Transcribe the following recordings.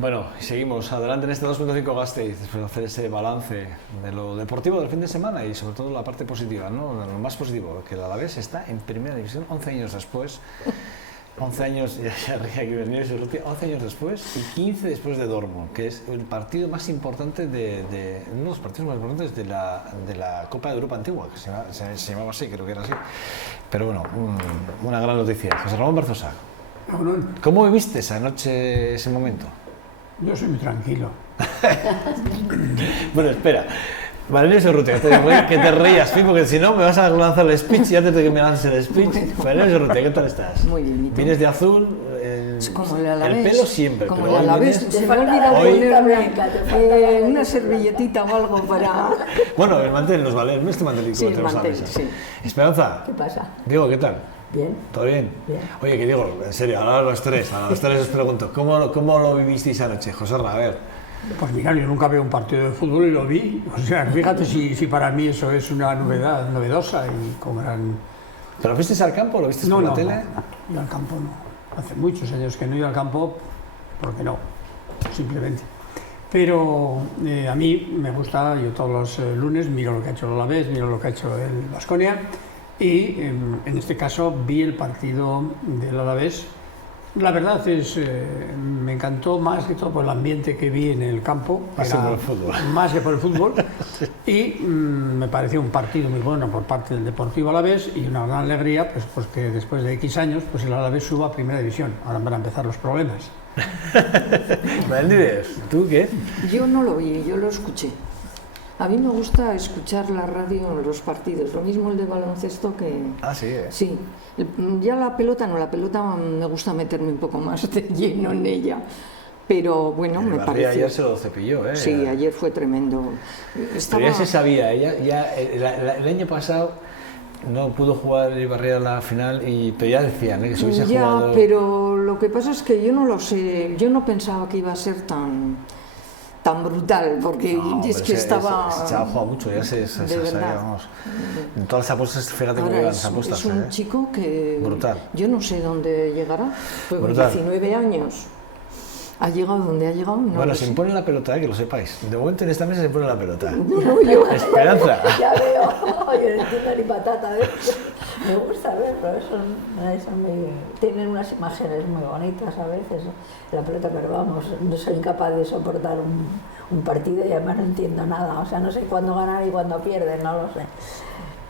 Bueno, y seguimos adelante en este 2.5 Gasteiz, después de hacer ese balance de lo deportivo del fin de semana y sobre todo la parte positiva, ¿no? Lo más positivo, que el Alavés está en primera división 11 años después, 11 años, ya ría que venía 11 años después y 15 después de Dortmund, que es el partido más importante uno de los partidos más importantes de la Copa de Europa antigua, que se llamaba así, creo que era así. Pero bueno, una gran noticia. José Ramón Berzosa, ¿cómo viviste esa noche, ese momento? Yo soy muy tranquilo. Bueno, espera. Valerio Sorrutia, que te reías, porque si no me vas a lanzar el speech y antes de que me lances el speech. Valerio Sorrutia, ¿qué tal estás? Muy bien. Vienes de azul, como el pelo siempre. Como pero el Alavés, se me ha olvidado ponerme una servilletita o algo para... Bueno, el mantel, los valeros, este mantelito sí, que tenemos a la mesa. Sí. Esperanza. ¿Qué pasa? Diego, ¿qué tal? Bien. ¿Todo bien? Bien. Oye, que digo, en serio, ahora a los tres os pregunto, ¿cómo lo vivisteis anoche? José Ra, a ver. Pues mira, yo nunca veo un partido de fútbol y lo vi. O sea, fíjate si para mí eso es una novedad, novedosa y con gran... ¿Pero fuisteis al campo o lo visteis por la tele? No, yo al campo no. Hace muchos años que no he ido al campo, porque no, simplemente. Pero a mí me gusta, yo todos los lunes miro lo que ha hecho el Alavés, miro lo que ha hecho el Baskonia. Y en este caso vi el partido del Alavés. La verdad es, me encantó más que todo por el ambiente que vi en el campo. Más que por el fútbol. Más que por el fútbol. Y me pareció un partido muy bueno por parte del Deportivo Alavés y una gran alegría pues que después de X años pues el Alavés suba a Primera División. Ahora van a empezar los problemas. Valdívez, ¿tú qué? Yo no lo vi, yo lo escuché. A mí me gusta escuchar la radio en los partidos, lo mismo el de baloncesto que... Ah, sí, Sí, ya la pelota me gusta meterme un poco más de lleno en ella, pero bueno, me parece... Ayer se lo cepilló, ¿eh? Sí, ayer fue tremendo. Pero ya se sabía, el año pasado no pudo jugar el Barría a la final, pero ya decían que se hubiese jugado... Ya, pero lo que pasa es que yo no lo sé, yo no pensaba que iba a ser tan brutal, porque no, es que estaba... Se ha jugado mucho, ya se sabía, vamos. En todas las apuestas, fíjate cómo iban las apuestas. Es un chico que... Brutal. Yo no sé dónde llegará, pues con 19 años ha llegado donde ha llegado. No bueno, se impone la pelota, que lo sepáis. De momento en esta mesa se impone la pelota. No, yo... Esperanza. Ya veo, yo no entiendo ni patata. Me gusta verlo, tienen unas imágenes muy bonitas a veces, la pelota, pero vamos, no soy incapaz de soportar un partido y además no entiendo nada, o sea, no sé cuándo ganan y cuándo pierden, no lo sé.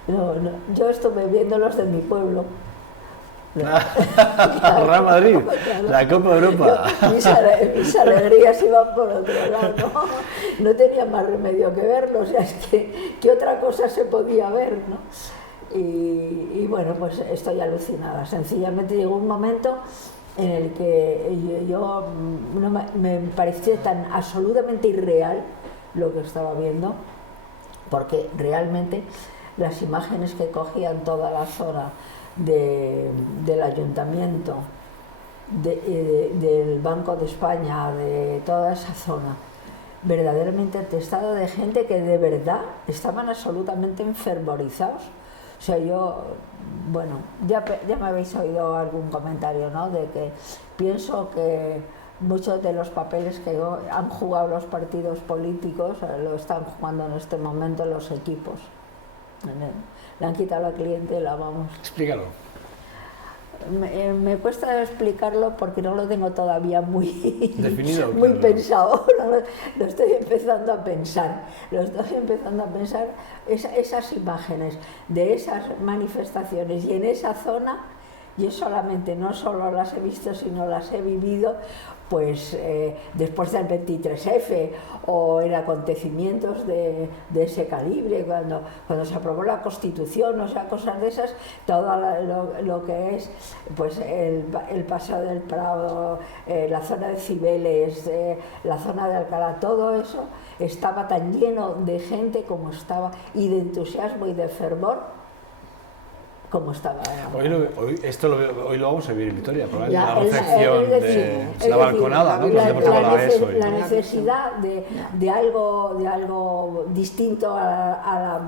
No, yo estuve viendo los de mi pueblo. Real Madrid, la Copa de Europa. Mis alegrías iban por otro lado, no tenía más remedio que verlo, o sea, es que ¿qué otra cosa se podía ver, no? Y bueno, pues estoy alucinada. Sencillamente llegó un momento en el que yo me parecía tan absolutamente irreal lo que estaba viendo, porque realmente las imágenes que cogían toda la zona del ayuntamiento, del Banco de España, de toda esa zona, verdaderamente atestado de gente que de verdad estaban absolutamente enfervorizados. O sea, bueno, ya me habéis oído algún comentario, ¿no? De que pienso que muchos de los papeles que han jugado los partidos políticos lo están jugando en este momento los equipos. Le han quitado la clientela, vamos. Explícalo. Me cuesta explicarlo porque no lo tengo todavía muy definido, muy claro. Pensado, lo estoy empezando a pensar, esas imágenes de esas manifestaciones y en esa zona, yo solamente no solo las he visto sino las he vivido pues después del 23F o en acontecimientos de ese calibre, cuando se aprobó la Constitución, o sea, cosas de esas, todo lo que es pues el Paseo del Prado, la zona de Cibeles, la zona de Alcalá, todo eso estaba tan lleno de gente como estaba, y de entusiasmo y de fervor, como estaba. Hoy lo vamos a vivir en Vitoria, probablemente Ya, la recepción de la balconada, ¿no? La necesidad de algo distinto a la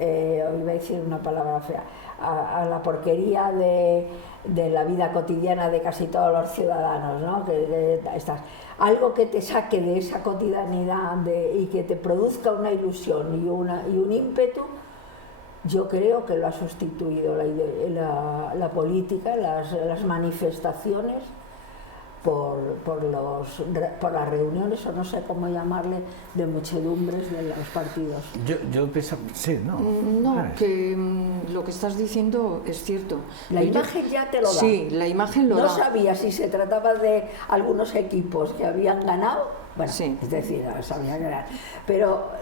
iba a decir una palabra fea, a la porquería de la vida cotidiana de casi todos los ciudadanos, ¿no? Algo que te saque de esa cotidianidad y que te produzca una ilusión y un ímpetu. Yo creo que lo ha sustituido la política, las manifestaciones por las reuniones, o no sé cómo llamarle, de muchedumbres de los partidos. Yo pienso, sí, ¿no? No, que lo que estás diciendo es cierto. La imagen ya te lo da. Sí, la imagen lo da. No sabía si se trataba de algunos equipos que habían ganado, bueno, sí. Es decir, sabía ganar, pero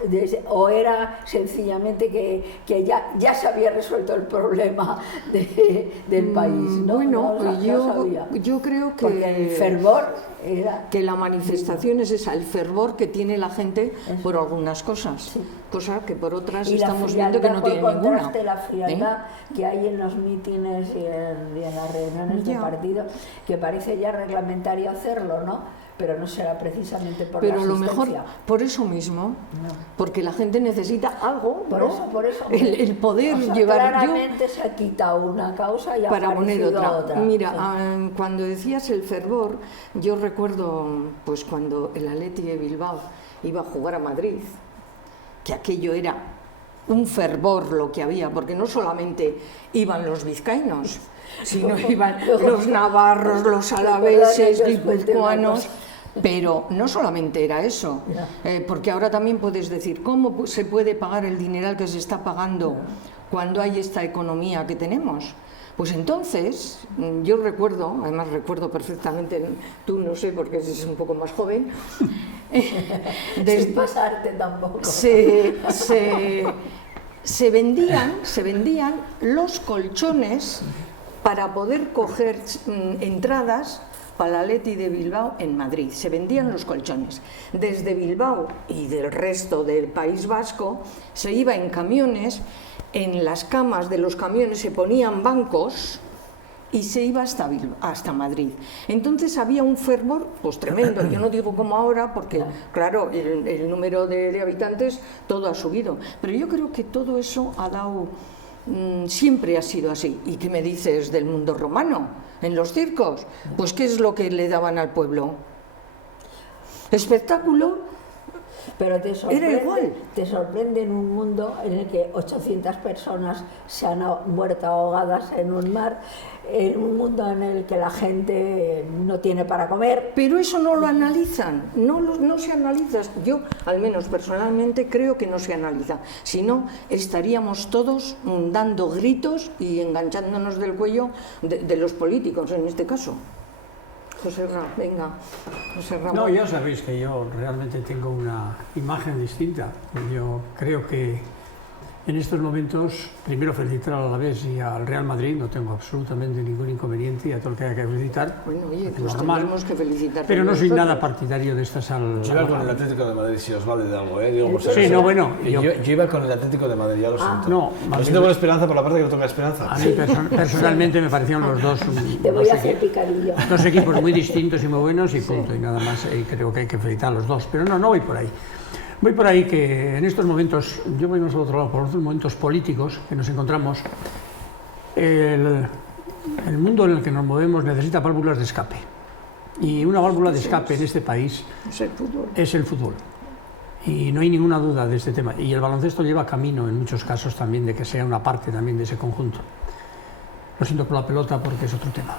o era sencillamente que ya se había resuelto el problema del país, ¿no? Bueno, no yo creo que porque el fervor era que la manifestación es esa, el fervor que tiene la gente por algunas cosas, sí. Cosa que por otras y estamos viendo que no tiene ninguna. La frialdad que hay en los mítines y en las reuniones de partido, que parece ya reglamentario hacerlo, ¿no? Pero no será precisamente por la asistencia. Pero lo mejor, por eso mismo, porque la gente necesita algo, por eso el poder llevar. Claramente se ha quitado una causa y ha para poner otra. Mira, sí. Cuando decías el fervor, yo recuerdo pues cuando el Athletic de Bilbao iba a jugar a Madrid, que aquello era un fervor lo que había, porque no solamente iban los vizcaínos, sino iban los navarros, los alaveses, guipuzcoanos. Pero no solamente era eso, porque ahora también puedes decir, ¿cómo se puede pagar el dineral que se está pagando cuando hay esta economía que tenemos? Pues entonces, yo recuerdo, además recuerdo perfectamente, tú no sé porque eres un poco más joven, sin pasarte tampoco. Se vendían los colchones para poder coger entradas para el Athletic de Bilbao en Madrid. Se vendían los colchones. Desde Bilbao y del resto del País Vasco se iba en camiones, en las camas de los camiones se ponían bancos y se iba hasta Madrid. Entonces había un fervor pues tremendo. Yo no digo como ahora porque, claro, el número de habitantes todo ha subido. Pero yo creo que todo eso ha dado... siempre ha sido así. ¿Y qué me dices del mundo romano? En los circos, pues ¿qué es lo que le daban al pueblo? Espectáculo. Pero era igual. Te sorprende en un mundo en el que 800 personas se han muerto ahogadas en un mar, en un mundo en el que la gente no tiene para comer. Pero eso no lo analizan, no se analiza. Yo, al menos personalmente, creo que no se analiza. Si no, estaríamos todos dando gritos y enganchándonos del cuello de los políticos, en este caso. José Ramón, venga. José Ramón. No, ya sabéis que yo realmente tengo una imagen distinta. Yo creo que en estos momentos, primero felicitar al Alavés y al Real Madrid, no tengo absolutamente ningún inconveniente y a todo el que haya que felicitar. Bueno, oye, pues normal, tenemos que felicitar. pero no soy nada partidario de estas al... Yo iba con el Atlético de Madrid, si os vale de algo, Digo, por sí, no, bueno. Yo iba con el Atlético de Madrid, ya lo siento. No, lo siento con esperanza por la parte que no tengo esperanza. A mí personalmente me parecieron los dos... Te voy a hacer picadillo. Dos equipos muy distintos y muy buenos y punto, y nada más. Y creo que hay que felicitar a los dos, pero no voy por ahí. Voy por ahí que en estos momentos, yo voy más al otro lado, por otros momentos políticos que nos encontramos, el mundo en el que nos movemos necesita válvulas de escape. Y una válvula de escape en este país es el fútbol. Y no hay ninguna duda de este tema. Y el baloncesto lleva camino en muchos casos también de que sea una parte también de ese conjunto. Lo siento por la pelota porque es otro tema.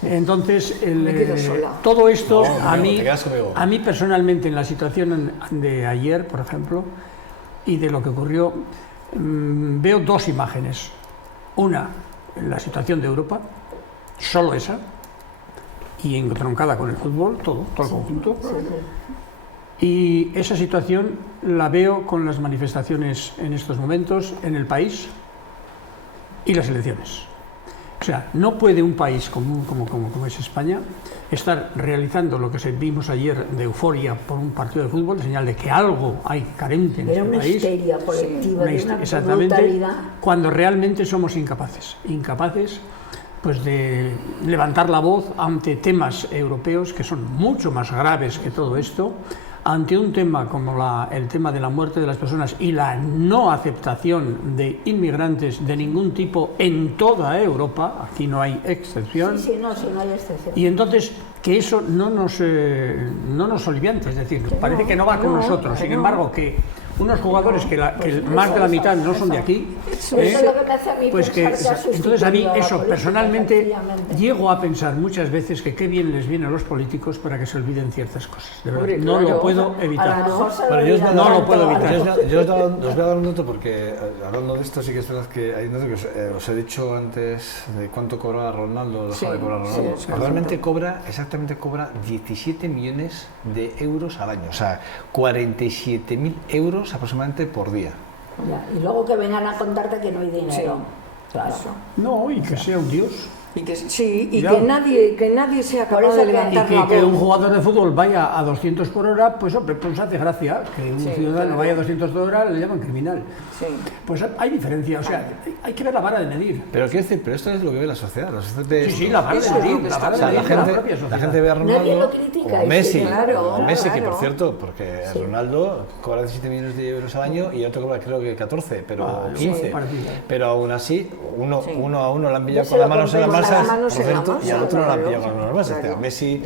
Entonces, todo esto a mí personalmente en la situación de ayer, por ejemplo, y de lo que ocurrió, veo dos imágenes. Una, la situación de Europa, solo esa, y entroncada con el fútbol, todo el conjunto. Y esa situación la veo con las manifestaciones en estos momentos en el país y las elecciones. sea, no puede un país como es España estar realizando lo que vimos ayer de euforia por un partido de fútbol, señal de que algo hay carente en Era este una país. histeria colectiva, de una Exactamente, brutalidad. cuando realmente somos incapaces pues de levantar la voz ante temas europeos que son mucho más graves que todo esto, ante un tema como el tema de la muerte de las personas y la no aceptación de inmigrantes de ningún tipo en toda Europa, aquí no hay excepción. Sí, no hay excepción. Y entonces, que eso no nos soliviante, es decir, parece que no va con nosotros, sin embargo, que unos jugadores que más de la mitad no son de aquí, Eso es lo que me hace a mí pues pensar que ha entonces a mí sustituido a la eso, política, personalmente, efectivamente. llego a pensar muchas veces que qué bien les viene a los políticos para que se olviden ciertas cosas, de verdad, Hombre, no claro. lo puedo A lo evitar. mejor se Bueno, lo yo olvidan no lo tanto puedo a evitar. los- Yo os voy a dar un dato porque, hablando de esto, sí que es verdad que hay un dato que os he dicho antes de cuánto cobraba Ronaldo, dejaba de cobrar Ronaldo. sí, Realmente exactamente cobra 17 millones de euros al año, o sea, 47.000 euros aproximadamente por día. Ya, y luego que vengan a contarte que no hay dinero. Claro. No, y que sea un dios. Y que, sí, y Ya. que nadie sea Por capaz eso de que- levantar Y la que un voz. jugador de fútbol vaya a 200 por hora, pues hombre, pues hace gracia. Que un Sí, ciudadano claro. vaya a 200 por hora le llaman criminal. Sí. Pues hay diferencia, o sea, hay que ver la vara de medir. Pero quiero decir, pero esto es lo que ve la sociedad. La sociedad ve Sí, esto. sí, la vara de Eso es lo medir, que la está vara O de sea, medir de la propia la sociedad. gente ve a Nadie Ronaldo lo critica, o Messi, sí, claro, o Messi, que por claro. cierto, porque Sí. Ronaldo cobra 17 millones de euros al año y otro cobra creo que 14, pero Ah, 15. parecido. Pero aún así, uno a uno le han pillado Ya con se las lo manos en las compré con las masas, manos por en la cierto, y al masa, otro no le han claro, pillado con las manos en las masas. claro. Messi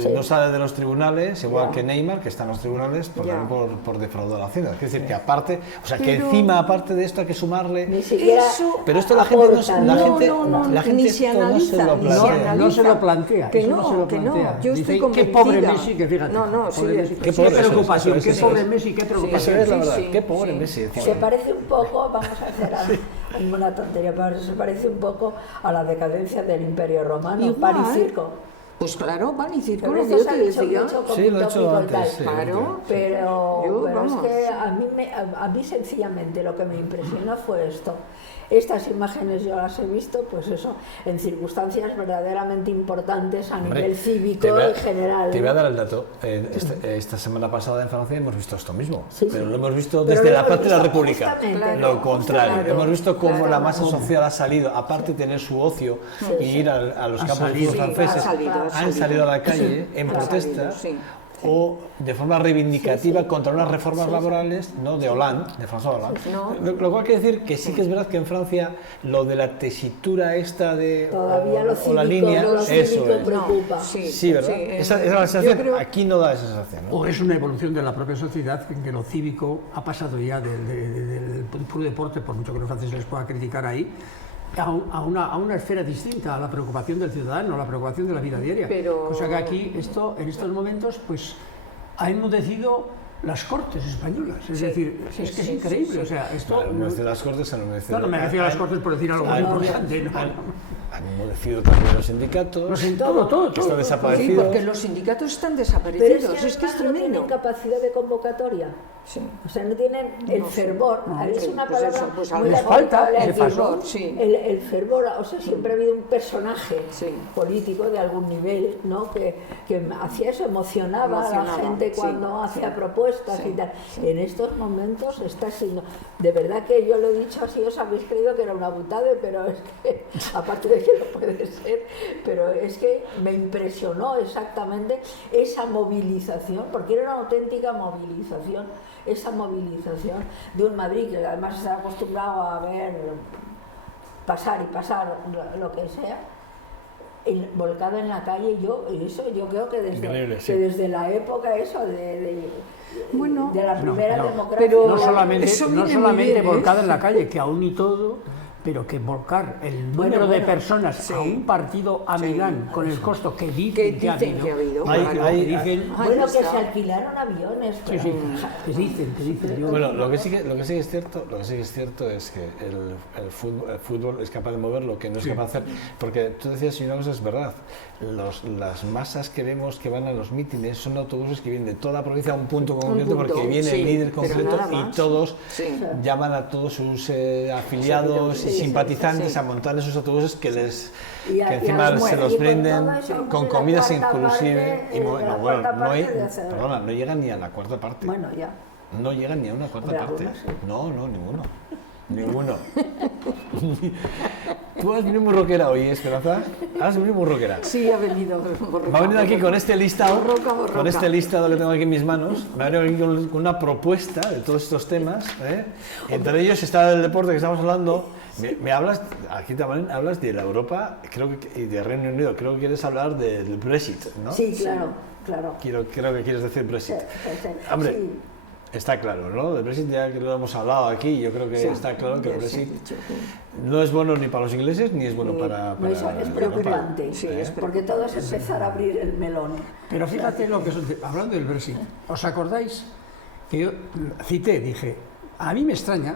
Sí. no sale de los tribunales, igual Ya. que Neymar, que está en los tribunales Ya. por defraudar a la Hacienda. Es decir, que aparte, o sea, que Pero- encima, aparte de esto, hay que sumarle. Ni siquiera Eso- Pero esto la gente no se- aportan. la No, gente- no, la gente ni se esto no se analiza, lo ni plantea. se No, no analiza. se lo plantea, Que eso no, no se lo que plantea. no. Yo Dice, estoy qué convencida. pobre Messi, que fíjate. No, no, sí, pobre Messi, sí, qué sí, preocupación, eso qué es. pobre Messi, qué Esa preocupación. es la verdad. sí, Qué pobre sí. Messi. encima. Se parece un poco, vamos a hacer una tontería, pero se parece un poco a la decadencia del Imperio Romano, Igual. pan y circo. Pues claro, pan y circo, Pero lo esto que se yo ha te dicho decía. mucho con Sí, lo he hecho tópico y antes, tal. sí. Claro. Pero Yo, es vamos. que a mí sencillamente lo que me impresionó fue esto. Estas imágenes yo las he visto, pues eso, en circunstancias verdaderamente importantes a Hombre, nivel cívico te voy a- y general. Te voy a ¿no? dar el dato. Esta semana pasada en Francia hemos visto esto mismo, Sí, pero sí. lo hemos visto Pero desde lo la hemos parte de la visto República. justamente, Claro, Lo contrario. claro, Hemos visto cómo claro. la masa social ha salido, aparte de tener su ocio y ir a los Ha campos de salido. fútbol franceses, ha han salido a la calle en Ha protesta. salido, sí. O de forma reivindicativa Sí, sí. contra unas reformas Sí, sí. laborales, ¿no? De Hollande, de François Hollande. No. Lo cual quiere decir que sí que es verdad que en Francia lo de la tesitura esta de Todavía lo o la cívico, línea, lo eso cívico es. preocupa. Sí, ¿verdad? sí, Esa es la yo sensación. creo- Aquí no da esa sensación, ¿no? O es una evolución de la propia sociedad en que lo cívico ha pasado ya del puro deporte, por mucho que los franceses les pueda criticar ahí, a una esfera distinta, a la preocupación del ciudadano, a la preocupación de la vida diaria. Pero- Cosa que aquí, en estos momentos, pues ha enmudecido las Cortes españolas. Es decir, es que es increíble. sí. O sea, esto... Al enmudecer las Cortes, al enmudecer... No me refiero a las Cortes por decir algo muy importante. ¿no? Han enmudecido también los sindicatos, Los en todo. que están Sí, desaparecidos. porque los sindicatos están Pero desaparecidos, es que es además no tremendo. tienen capacidad de convocatoria. Sí. O sea, no tienen el No sé. fervor. No, es sí, una pues palabra eso, pues muy les falta, lamentable. les pasó. Sí. El fervor, o sea, siempre ha habido un personaje Sí. político de algún nivel, ¿no? que hacía eso, emocionaba a la Emocionaba, gente sí, cuando hacía sí. propuestas Sí, y tal. sí. En estos momentos está siendo, de verdad que yo lo he dicho así, os habéis creído que era una butada, pero es que, aparte de que no puede ser, pero es que me impresionó exactamente esa movilización, porque era una auténtica movilización, esa movilización de un Madrid que además está acostumbrado a ver pasar y pasar lo que sea, volcado en la calle. Yo creo que Increíble, sí. desde la época eso Bueno, de la primera no, democracia, pero No solamente, eso no viene muy solamente bien, ¿eh? volcada en la calle, que aún y todo, pero que volcar el número de personas sí. a un partido a Milán con el costo que dicen que ha dicen que ha habido. habido, que claro. dicen, Ahí bueno, que está. se alquilaron aviones. sí, sí, que dicen. Yo, Bueno, lo que sí que es cierto, es que el fútbol es capaz de mover lo que no es capaz de hacer, porque tú decías, y una cosa es verdad, las masas que vemos que van a los mítines son autobuses que vienen de toda la provincia a un punto concreto, punto, porque viene sí, el líder pero concreto nada y más. todos Sí. llaman a todos sus afiliados y simpatizantes a montar esos autobuses que Y que encima los se mueven. los Y con brinden todo eso, con la comidas cuarta inclusive. parte, Y la bueno, cuarta no hay, parte de hacer. perdona, no llegan ni a la cuarta parte. Bueno, ya. No llegan ni a una cuarta Hombre, parte. algunos sí. No, ninguno. Ninguno. Tú has venido muy rockera hoy, Esperanza. Has venido muy rockera. Sí, ha venido borroca. Me ha venido aquí con este listado, Borroca. con este listado que tengo aquí en mis manos. Me ha venido aquí con una propuesta de todos estos temas. Entre ellos está el deporte que estamos hablando. Me hablas, aquí también hablas de la Europa, creo que, y de Reino Unido. Creo que quieres hablar del Brexit, ¿no? Sí, claro. Creo que quieres decir Brexit. Sí. Hombre, Sí. está claro, ¿no? Del Brexit ya que lo hemos hablado aquí, yo creo que Sí, está claro que el ya Brexit se ha dicho, no es bueno ni para los ingleses ni es bueno para No, es preocupante, Europa. Sí, es porque todo es empezar a abrir el melón. Pero fíjate lo que hablando del Brexit, ¿os acordáis que yo dije, a mí me extraña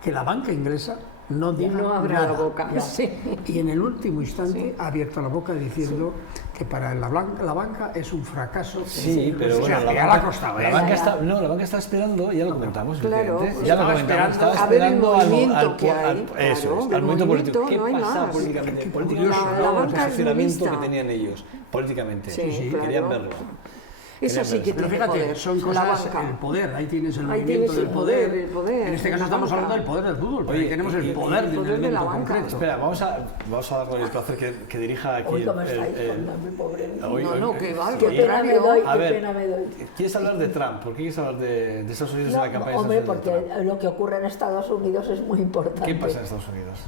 que la banca inglesa no diga No abra nada. la boca. Ya. Sí. Y en el último instante Sí. ha abierto la boca diciendo que para la banca es un fracaso. Sí, pero O bueno, sea, la que ya banca, la costaba, la ¿eh? banca Ya. está, no, la banca está esperando, ya lo comentamos, Claro, efectivamente, ya lo estaba comentamos, esperando estaba a ver el esperando movimiento que hay, eso claro, es, al del movimiento político. movimiento ¿Qué no hay pasa más. políticamente? Qué Políticamente, curioso, la el banca es posicionamiento lista. que tenían ellos, políticamente, Sí, querían claro. verlo. Esa sí que Pero tiene fíjate, poder. son la cosas, banca. el poder, ahí tienes el Ahí movimiento tienes del el poder. poder, el poder, En este caso la estamos banca. hablando del poder del fútbol, pero Oye, ahí tenemos el y- poder de un poder de la elemento banca. concreto. Espera, vamos a darle el placer que dirija aquí Hoy, ¿cómo estáis? Mi pobre. No, que va, al Qué pena me contrario. doy, A qué ver, pena me doy. ¿quieres hablar de Trump? ¿Por qué quieres hablar de Estados Unidos en No, la campaña hombre, de Estados porque Unidos de Trump? lo que ocurre en Estados Unidos es muy importante. ¿Qué pasa en Estados Unidos?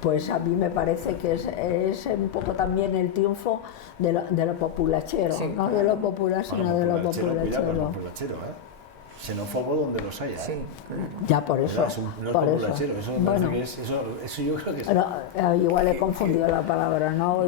Pues a mí me parece que es un poco también el triunfo de lo populachero, Sí, no de lo popular, sino de lo Cuidado, populachero. populachero, xenófobo donde los haya. Sí, claro. Ya por eso, No es por eso. populachero, eso, me Bueno, parece que eso yo creo que es. pero, igual he confundido la palabra, ¿no?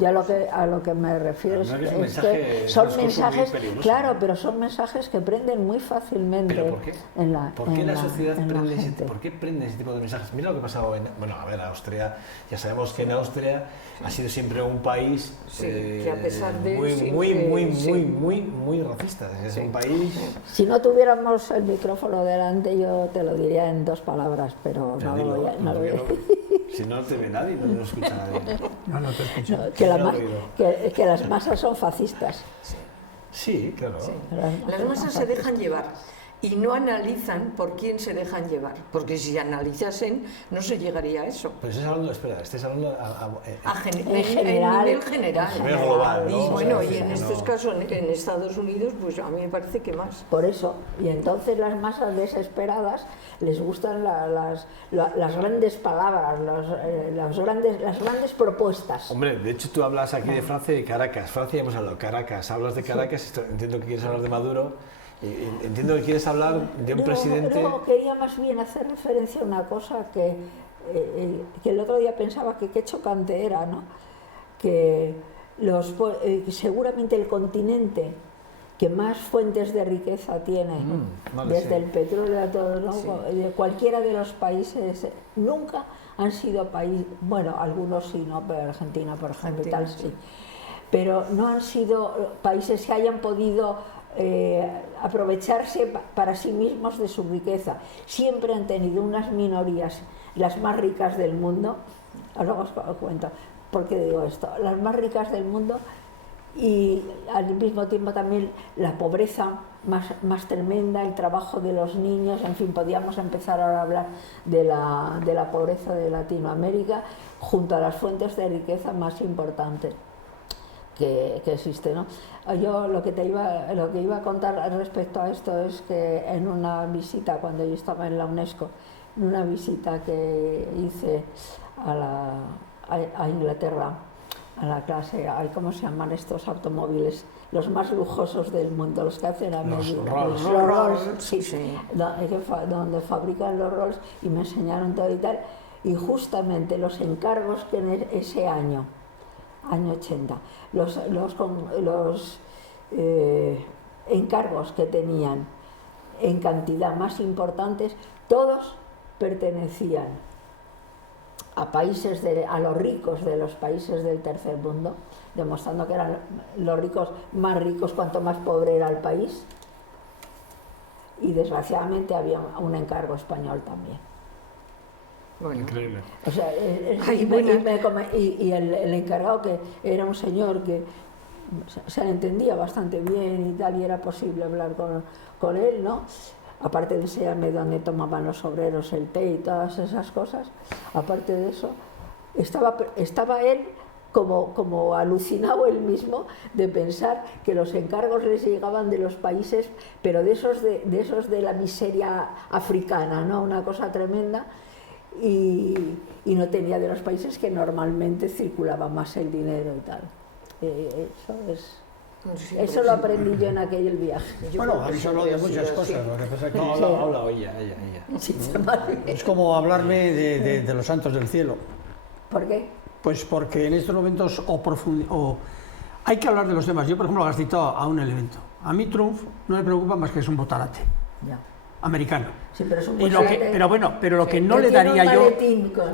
Yo a lo que me refiero Pero es, no es un es mensaje, que es son un discurso muy mensajes, peligroso, claro, ¿no? pero son mensajes que prenden muy fácilmente ¿Pero por qué? en la ¿Por qué en la la- sociedad en la prende gente. ¿por qué prende ese tipo de mensajes? Mira lo que ha pasado en, bueno, a ver, Austria, ya sabemos que en Austria ha sido siempre un país Sí, que a pesar de muy, siempre- muy racista. Es un país. Si no tuviéramos el micrófono delante, yo te lo diría en dos palabras, pero no lo voy a... no lo voy a- Si no te ve nadie, no nos escucha nadie. No te escucho. que, Ya la lo ma- he oído. que las masas son fascistas. Sí, claro. Las masas se dejan llevar y no analizan por quién se dejan llevar, porque si analizasen no se llegaría a eso. Pero estás hablando, espera, estás hablando En general, nivel general. a nivel global, ¿no? Y bueno, O y sea, en no- estos casos, en Estados Unidos, pues a mí me parece que más. Por eso, y entonces las masas desesperadas les gustan las grandes palabras, las grandes propuestas. Hombre, de hecho tú hablas aquí de Francia y de Caracas. Francia ya hemos hablado, Caracas. Hablas de Caracas, entiendo que quieres hablar de Maduro, entiendo que quieres hablar de un presidente... No, quería más bien hacer referencia a una cosa que el otro día pensaba que qué chocante era, ¿no? Que seguramente el continente que más fuentes de riqueza tiene, vale, desde sí. el petróleo a todo, ¿no? De cualquiera de los países, nunca han sido países, bueno, algunos sí, ¿no? Pero Argentina, por ejemplo, y tal, sí. Pero no han sido países que hayan podido aprovecharse para sí mismos de su riqueza. Siempre han tenido unas minorías, las más ricas del mundo, luego os cuento por qué digo esto, las más ricas del mundo, y al mismo tiempo también la pobreza más tremenda, el trabajo de los niños, en fin, podíamos empezar ahora a hablar de la pobreza de Latinoamérica junto a las fuentes de riqueza más importantes que existe, ¿no? Yo lo que iba a contar respecto a esto es que en una visita, cuando yo estaba en la UNESCO, en una visita que hice a Inglaterra, a la clase, ¿cómo se llaman estos automóviles? Los más lujosos del mundo, los que hacen a medida. Rolls. Los Rolls, Sí, sí, sí. donde fabrican los Rolls, y me enseñaron todo y tal, y justamente los encargos que en ese año 80, los encargos que tenían en cantidad más importantes, todos pertenecían a los ricos de los países del tercer mundo, demostrando que eran los ricos más ricos cuanto más pobre era el país, y desgraciadamente había un encargo español también. Bueno. Increíble. O sea, Ay, y el encargado, que era un señor que se le entendía bastante bien y tal, y era posible hablar con él, ¿no? Aparte de enseñarme dónde tomaban los obreros el té y todas esas cosas, aparte de eso, estaba él como alucinado él mismo de pensar que los encargos les llegaban de los países, pero de esos de la miseria africana, ¿no? Una cosa tremenda, y no tenía de los países que normalmente circulaba más el dinero y tal. Eso lo aprendí yo en aquel viaje. Bueno, habéis hablado de muchas cosas, lo que pasa es que... No, habla ella. Sí, más bien. Es como hablarme de los santos del cielo. ¿Por qué? Pues porque en estos momentos hay que hablar de los temas. Yo, por ejemplo, lo has citado a un elemento. A mí Trump no me preocupa más que es un botarate Ya. americano. Sí, pero es un pero lo que no le daría yo...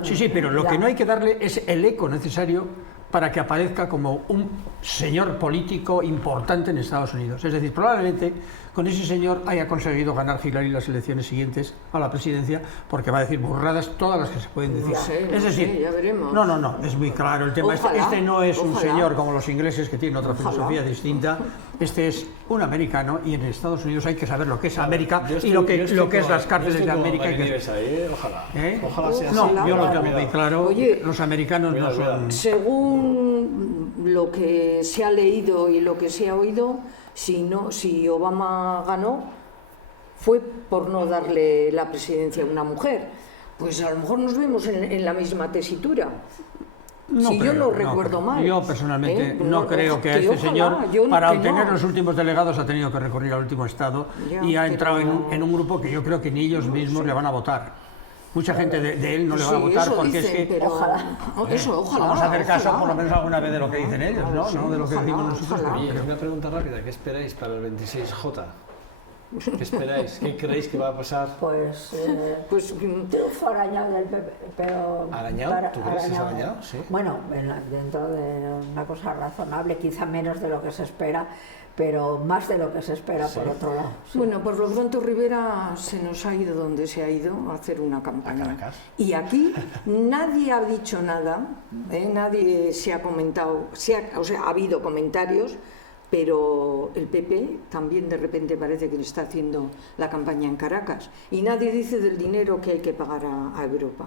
Sí, pero lo que no hay que darle es el eco necesario para que aparezca como un señor político importante en Estados Unidos. Es decir, probablemente con ese señor haya conseguido ganar Hillary las elecciones siguientes a la presidencia, porque va a decir burradas todas las que se pueden decir. No sé, ya veremos. No, es muy claro el tema. Ojalá, este no es un ojalá. señor como los ingleses, que tienen otra Ojalá. filosofía distinta. Este es un americano, y en Estados Unidos hay que saber lo que es América Yo estoy- y lo que yo es estoy las cárceles de como América. María Nieves ahí, ojalá. ¿Eh? Ojalá sea No, así. yo lo tengo Cuidado. muy claro. Oye, los americanos no cuidado. son... Según lo que se ha leído y lo que se ha oído, si Obama ganó, fue por no darle la presidencia a una mujer. Pues a lo mejor nos vemos en la misma tesitura. Si yo no recuerdo mal. Yo personalmente no No, creo que a este ojalá, señor, yo para que obtener no. los últimos delegados, ha tenido que recurrir al último estado Ya, y ha pero entrado no- en un grupo que yo creo que ni ellos mismos le van a votar. Mucha gente de él no le va a Sí, votar eso porque dicen, es que... pero... ojalá. Vamos a hacer caso ojalá. por lo menos alguna vez de lo que dicen ellos, ¿no? Sí, No de lo que ojalá, decimos nosotros. ojalá. Oye, una pregunta rápida. ¿Qué esperáis para el 26J? ¿Qué esperáis? ¿Qué creéis que va a pasar? Pues, Pues triunfo arañado del PP, pero... ¿Arañado? ¿Tú crees que es arañado? Sí. Bueno, dentro de una cosa razonable, quizá menos de lo que se espera, pero más de lo que se espera por otro lado. Sí. bueno, por lo pronto Rivera se nos ha ido donde se ha ido a hacer una campaña. A Caracas. Y aquí nadie ha dicho nada, nadie se ha comentado, o sea, ha habido comentarios, pero el PP también de repente parece que le está haciendo la campaña en Caracas. Y nadie dice del dinero que hay que pagar a Europa.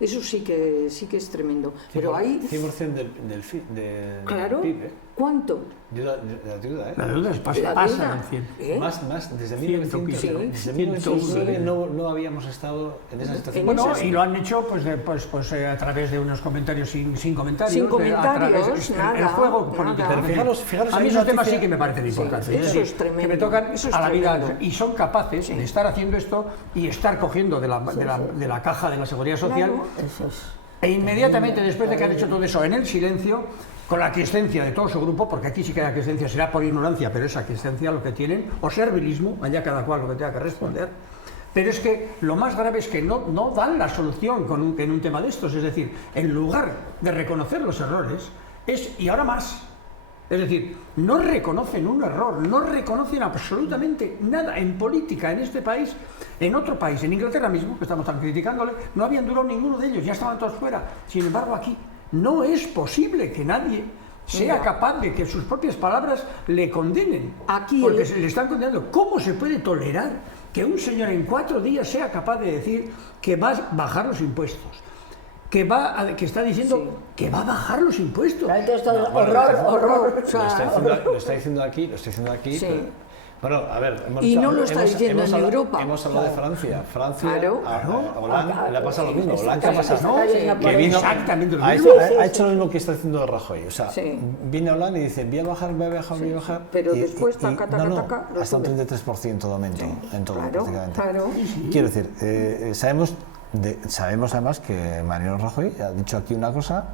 Eso sí que es tremendo. Pero hay... 100% del Claro, PIB, ¿eh? ¿cuánto? De la deuda, ¿eh? La deuda es La pasa deuda, del 100. ¿eh? Más, desde 100, sí. 1909 no habíamos estado en esa situación. En Bueno, esas- y lo han hecho a través de unos comentarios sin comentarios. Sin a comentarios, través nada, el juego nada. político. Pero fijaros, a mí hay esos temas noticia- sí que me parecen importantes. eso decir, es tremendo, que me tocan eso es a la vida tremendo. y son capaces de estar haciendo esto y estar cogiendo de la caja de la seguridad social. Claro. Eso es. E inmediatamente después de que han hecho todo eso en el silencio, con la aquiescencia de todo su grupo, porque aquí sí que hay aquiescencia, será por ignorancia, pero es aquiescencia lo que tienen, o servilismo, allá cada cual lo que tenga que responder. Pero es que lo más grave es que no dan la solución en un tema de estos. Es decir, en lugar de reconocer los errores, y ahora más. Es decir, no reconocen un error, no reconocen absolutamente nada en política en este país. En otro país, en Inglaterra mismo, que estamos tan criticándole, no habían durado ninguno de ellos, ya estaban todos fuera. Sin embargo, aquí no es posible que nadie sea capaz de que sus propias palabras le condenen. Aquí porque le están condenando. ¿Cómo se puede tolerar que un señor en 4 días sea capaz de decir que va a bajar los impuestos? Que está diciendo que va a bajar los impuestos. Claro, entonces todo Bueno, horror. O sea, lo está diciendo aquí. Sí. Bueno, a ver, Y no lo está diciendo en Europa. Hemos hablado de Francia. Francia, Claro. a Hollande le ha pasado lo mismo. Hollande, ¿qué ha Está pasado? cayendo por Que vino, exactamente lo ha mismo. hecho, ha hecho lo mismo que está haciendo Rajoy. O sea, Sí. viene Hollande y dice, voy a bajar. Pero después, taca, taca, no, taca, lo hasta un sube. 33% de aumento en todo, Claro, prácticamente. claro. Quiero decir, sabemos además que Mariano Rajoy ha dicho aquí una cosa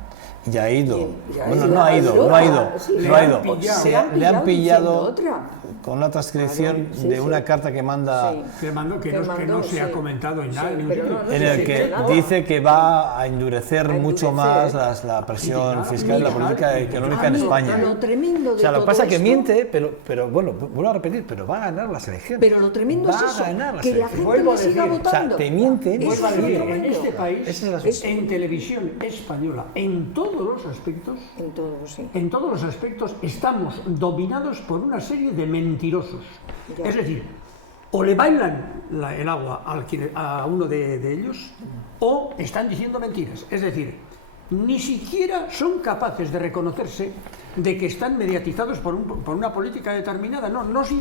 Ya ha ido. Ya ha Bueno, ido. no ha ido, no ha ido, Sí, no ha ido. pillado. Le han pillado diciendo otra. con una transcripción Claro, sí, de sí. una carta que manda Sí. Que mandó, que no se ha comentado en nada. Sí, en un pero sitio. no en se el dice que nada. dice que va a endurecer A mucho endurecer. más la presión Mira, fiscal y la mira, política mira. económica Ah, en no, España. Lo tremendo de O sea, lo que todo pasa es que esto- miente, pero bueno, vuelvo a repetir, pero va a ganar las elecciones. Pero lo tremendo va es eso, a ganar las que la elecciones. gente Vuelvo a le siga decir, o sea, votando. te mienten, Eso Vuelvo a es lo decir, en tremendo. este país, Ese es el asunto. en televisión española, en todos los aspectos, En todo, sí. en todos los aspectos estamos dominados por una serie de mentirosos. Ya. Es decir, o le bailan el agua a uno de ellos, o están diciendo mentiras. Es decir, ni siquiera son capaces de reconocerse de que están mediatizados por una política determinada.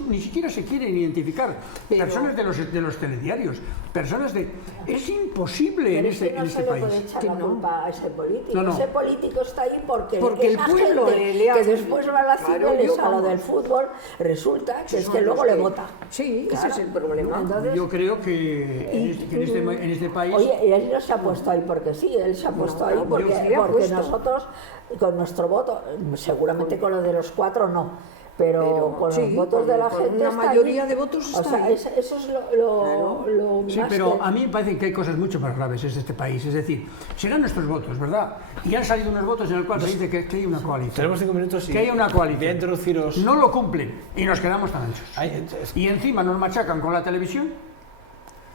Ni siquiera se quieren identificar. Pero- Personas de los telediarios, personas de... Es imposible Pero en es que no este se le puede país. echar Que la no. culpa a ese político. No, no. Ese político está ahí porque Porque el esa pueblo gente le ha- que después va a la Claro, Cibeles yo a lo vamos. del fútbol, resulta que es Son que luego los le que- vota. Sí, ese Claro. es el problema. Entonces, Yo creo que en este país... oye, y él no se ha puesto ahí porque sí, él se ha puesto ahí no, porque, se le ha porque puesto. nosotros, con nuestro voto, seguramente con lo de los 4 no, pero con sí, los votos de la con gente una está mayoría ahí. de votos O está sea, ahí. eso es Claro. lo Sí, más pero que- a mí me parece que hay cosas mucho más graves en este país. Es decir, serán nuestros votos, ¿verdad? Y han salido unos votos en el cual se dice que hay una coalición. Tenemos 5 minutos y Que hay una coalición. voy a introduciros... No lo cumplen y nos quedamos tan anchos. Es- Y encima nos machacan con la televisión,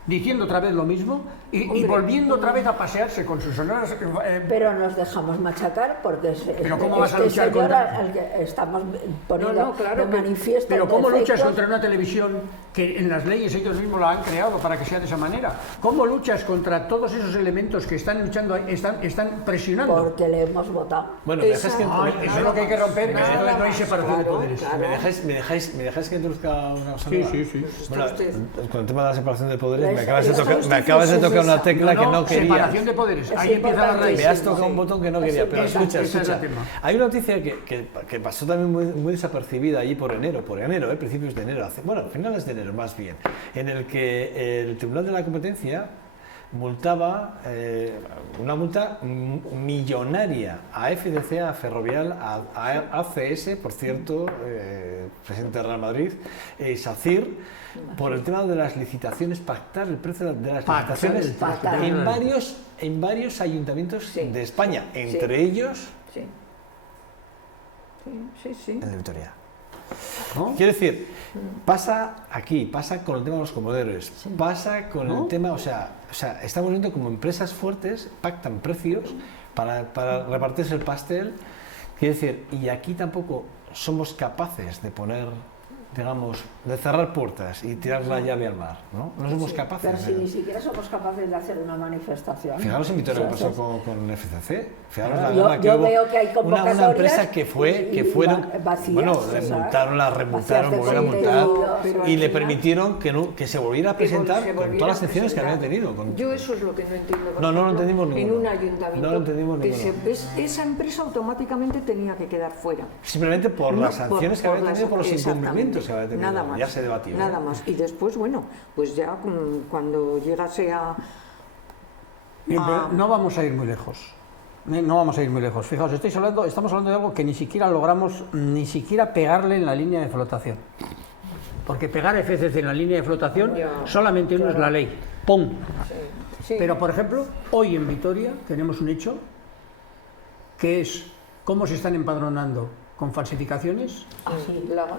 diciendo otra vez lo mismo y volviendo otra vez a pasearse con sus sonoras... Pero nos dejamos machacar porque es Pero ¿cómo vas a este luchar señor contra- al que estamos poniendo No, claro, de manifiesto. Pero ¿cómo luchas defectos? contra una televisión que en las leyes ellos mismos la han creado para que sea de esa manera? ¿Cómo luchas contra todos esos elementos que están luchando, están presionando? Porque le hemos votado. Bueno, me dejáis que... Ay, eso es lo que hay que romper, entonces no hay separación de Claro, poderes. claro. ¿Me dejáis que introduzca una cosa Sí, nueva? sí, sí. Bueno, usted. con el tema de la separación de poderes, Pero me acabas de eso tocar, usted me acabas de dice tocar una esa. tecla que no quería. separación de poderes, Es ahí empieza la importante. raíz. Me has tocado un botón que no quería, pero Esa- escucha, ese es el escucha. tema. Hay una noticia que pasó también muy desapercibida allí por enero, principios de enero, finales de enero más bien, en el que el Tribunal de la Competencia multaba, una multa millonaria a FDC, a Ferrovial, a ACS, por cierto, presidente de Real Madrid, SACIR, por el tema de las licitaciones, pactar el precio de las Pactar licitaciones el precio. en varios ayuntamientos Sí. de España, entre ellos Sí. Sí, sí. el de Vitoria. ¿No? Quiero decir, pasa aquí, pasa con el tema de los comedores, pasa con el tema, o sea, estamos viendo como empresas fuertes pactan precios para repartirse el pastel. Quiero decir, y aquí tampoco somos capaces de poner, digamos, de cerrar puertas y tirar la llave al mar, ¿no? No somos capaces. Pero si ni siquiera somos capaces de hacer una manifestación. Fijaros en Vitoria lo Sí, que sí. pasó con FCC. Fijaros la Yo- guerra que yo hubo. veo que hay una convocatorias empresa que fueron, vacías, bueno, o sea, remultaron, la remultaron, vacías de volvieron a multar contenido, pero y al le final- permitieron que se volviera a presentar Se con volviera todas las a secciones que había presentar. tenido. con- Yo eso es lo que no entiendo. por No, no lo ejemplo, entendimos En ninguno. un ayuntamiento, No lo entendimos que ninguno. esa empresa automáticamente tenía que quedar fuera. Simplemente por No, las sanciones que había las- tenido, por los exactamente. incumplimientos que había tenido. Nada más. Ya se debatió. Nada más. Y después, bueno, pues ya cuando llegase a... No vamos a ir muy lejos. No vamos a ir muy lejos. Fijaos, estamos hablando de algo que ni siquiera logramos ni siquiera pegarle en la línea de flotación. Porque pegar FCC en la línea de flotación Ya, solamente uno es la ley. ¡Pum! Sí. Pero, por ejemplo, hoy en Vitoria tenemos un hecho que es cómo se están empadronando con falsificaciones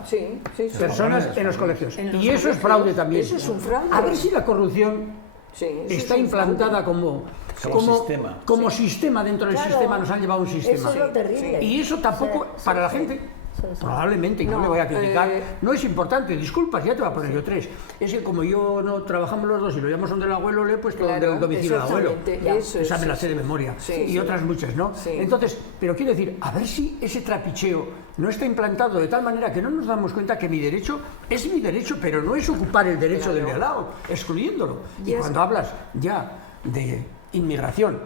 Sí, sí, sí. personas en los colegios. En los Y eso es colegios. fraude también. Eso es un fraude. A ver si la corrupción Sí, eso está es un implantada fraude. Como sistema. Sistema dentro del Claro, sistema, nos han llevado a un sistema. Eso es lo terrible. Y eso tampoco, Sí, para la sí, gente, sí, sí. probablemente, y no No, le voy a criticar, no es importante, disculpas, ya te voy a poner yo 3. Es que como yo no trabajamos los dos y lo llamamos donde el abuelo, le he puesto Claro, donde el domicilio del abuelo. exactamente, Ya, eso esa es, me la sí, sé de sí. memoria. Sí, y sí. otras muchas, ¿no? Sí. Entonces, pero quiero decir, a ver si ese trapicheo no está implantado de tal manera que no nos damos cuenta que mi derecho es mi derecho, pero no es ocupar el derecho del de al lado, excluyéndolo. Y Ya cuando hablas ya de inmigración,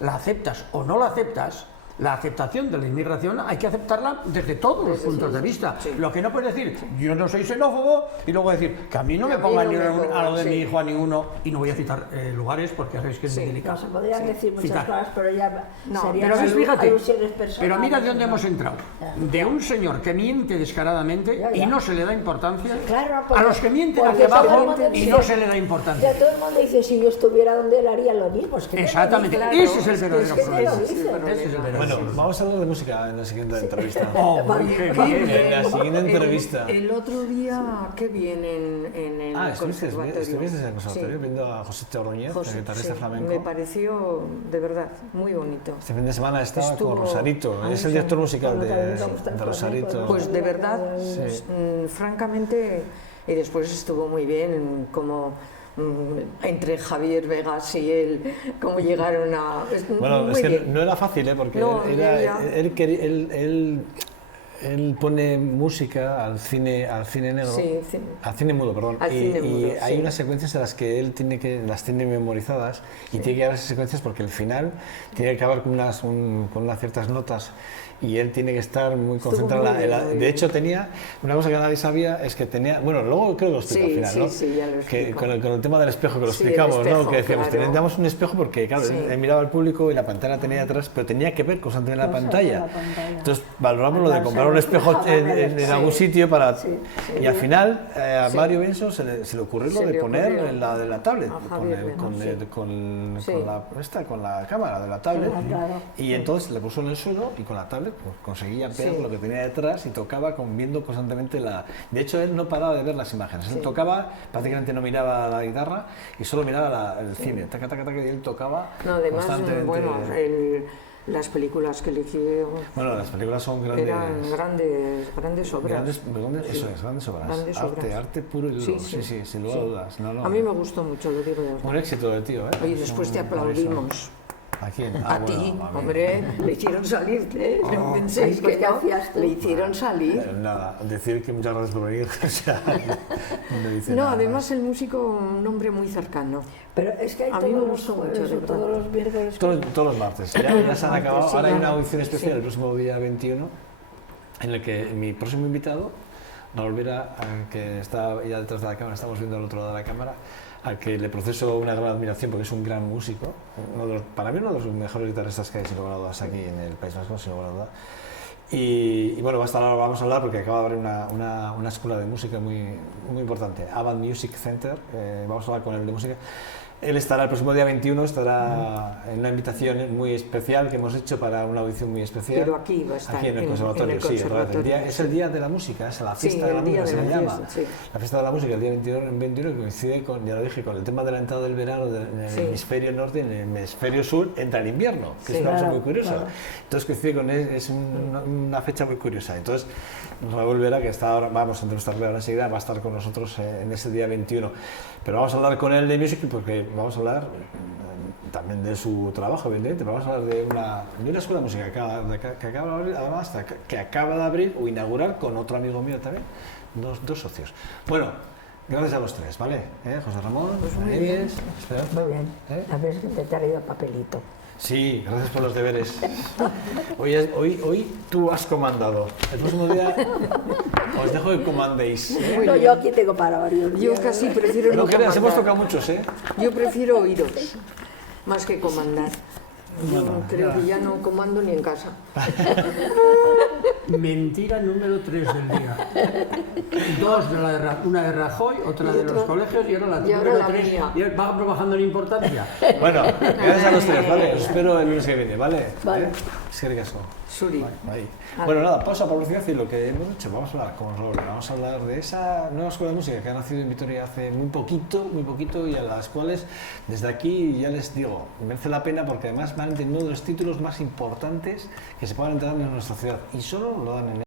la aceptas o no la aceptas, la aceptación de la inmigración hay que aceptarla desde todos los puntos de vista. Lo que no puedes decir, yo no soy xenófobo, y luego decir que a mí no me pongan ni a lo de mi hijo a ninguno, y no voy a citar lugares porque ya sabéis que es muy delicado. No se podrían decir muchas cosas, pero ya serían Pero ves, fíjate, alusiones personales. pero mira de dónde hemos entrado. De un señor que miente descaradamente y no se le da importancia, a los que mienten hacia abajo y no se le da importancia. Ya todo el mundo dice, si yo estuviera donde él haría lo mismo. Es que exactamente, ese es el verdadero problema. Bueno, vamos a hablar de música en la siguiente entrevista. Qué bien. En la siguiente entrevista. El otro día, qué bien en el conservatorio. Estuviste en el conservatorio viendo a José Ordóñez, el guitarrista flamenco. Me pareció, de verdad, muy bonito. Este fin de semana estaba con Rosarito, es el director musical de Rosarito. Pues de verdad, francamente, y después estuvo muy bien, como entre Javier Vegas y él, cómo llegaron a... Bueno, es que no era fácil, porque él pone música al cine negro, al cine mudo, perdón, y hay unas secuencias en las que él las tiene memorizadas y tiene que dar esas secuencias porque el final tiene que acabar con unas ciertas notas y él tiene que estar muy concentrado. De hecho, tenía una cosa que nadie sabía, es que tenía, bueno, luego creo que lo explico al final, ¿no? Sí, ya lo explico. Con el tema del espejo, que lo explicamos, espejo, ¿no? Que decíamos, claro. teníamos un espejo porque, claro, él miraba al público y la pantalla tenía atrás, pero tenía que ver constantemente la pantalla. Entonces, valoramos lo de comprar un espejo en algún sitio para... Y al final, a Mario Benso se le ocurrió lo de poner la de la tablet, con la cámara de la tablet, y entonces le puso en el suelo y con la tablet pues, conseguía ver lo que tenía detrás y tocaba viendo constantemente la... De hecho, él no paraba de ver las imágenes, él tocaba, prácticamente no miraba la guitarra y solo miraba el cine, taca, taca, taca, y él tocaba constantemente. Bueno, las películas que eligió... Bueno, las películas son grandes... Eran grandes obras. Grandes obras. Arte puro y duro. Sí, sin lugar a dudas. A mí me gustó mucho, lo digo de verdad. Un éxito del tío, ¿eh? Oye, después te aplaudimos. ¿A quién? A ti, hombre, le hicieron salir, no penséis que no, le hicieron salir. Nada, decir que muchas gracias por venir, o sea, no dice no, nada además más. el músico, un hombre muy cercano. Pero es que hay a mí me gustó mucho, todos los miércoles. Todos los martes, ya se han acabado, ahora hay una audición especial el próximo día 21, en el que mi próximo invitado, Raúl Vera, que está ya detrás de la cámara, estamos viendo al otro lado de la cámara, al que le proceso una gran admiración porque es un gran músico, para mí uno de los mejores guitarristas que hay, sin lugar a dudas, aquí en el País Vasco, sin lugar a dudas. Y bueno, vamos a hablar porque acaba de haber una escuela de música muy importante, Avant Music Center, vamos a hablar con él de música. Él estará el próximo día 21, estará en una invitación muy especial que hemos hecho para una audición muy especial. Pero aquí va a estar. Aquí en el conservatorio, es el día de la música, es la fiesta de la música, se le llama. La fiesta de la música, el día 21 que coincide con, ya lo dije, con el tema de la entrada del verano en el hemisferio norte, en el hemisferio sur entra el invierno, que es una cosa muy curiosa. Entonces coincide con es una fecha muy curiosa. Entonces Raúl Vera, que está ahora, vamos a entrevistarle ahora enseguida, va a estar con nosotros en ese día 21. Pero vamos a hablar con él de music porque vamos a hablar también de su trabajo, evidentemente. Vamos a hablar de una escuela de música que acaba de abrir, además, que acaba de abrir o inaugurar con otro amigo mío también, dos socios. Bueno, gracias a los tres, ¿vale? José Ramón, pues muy bien. Muy bien. A ver si te he traído papelito. Sí, gracias por los deberes. Hoy tú has comandado. El próximo día os dejo que comandéis. No, yo aquí tengo para varios. Yo casi prefiero no creas, comandar. hemos tocado muchos, ¿eh? Yo prefiero oíros, más que comandar. Yo creo que ya no comando ni en casa. Mentira número 3 del día. Dos una de Rajoy, otra de los colegios y ahora la número 3. Y va bajando en importancia. Bueno, gracias a los tres, ¿vale? Os espero el lunes que viene, ¿vale? Vale. Es que caso. Suri. Bueno, nada, pausa para publicidad y lo que hemos hecho, vamos a hablar con Raúl, vamos a hablar de esa nueva escuela de música que ha nacido en Vitoria hace muy poquito y a las cuales desde aquí ya les digo, merece la pena porque además van a tener uno de los títulos más importantes que se puedan entrar en nuestra ciudad y solo lo dan en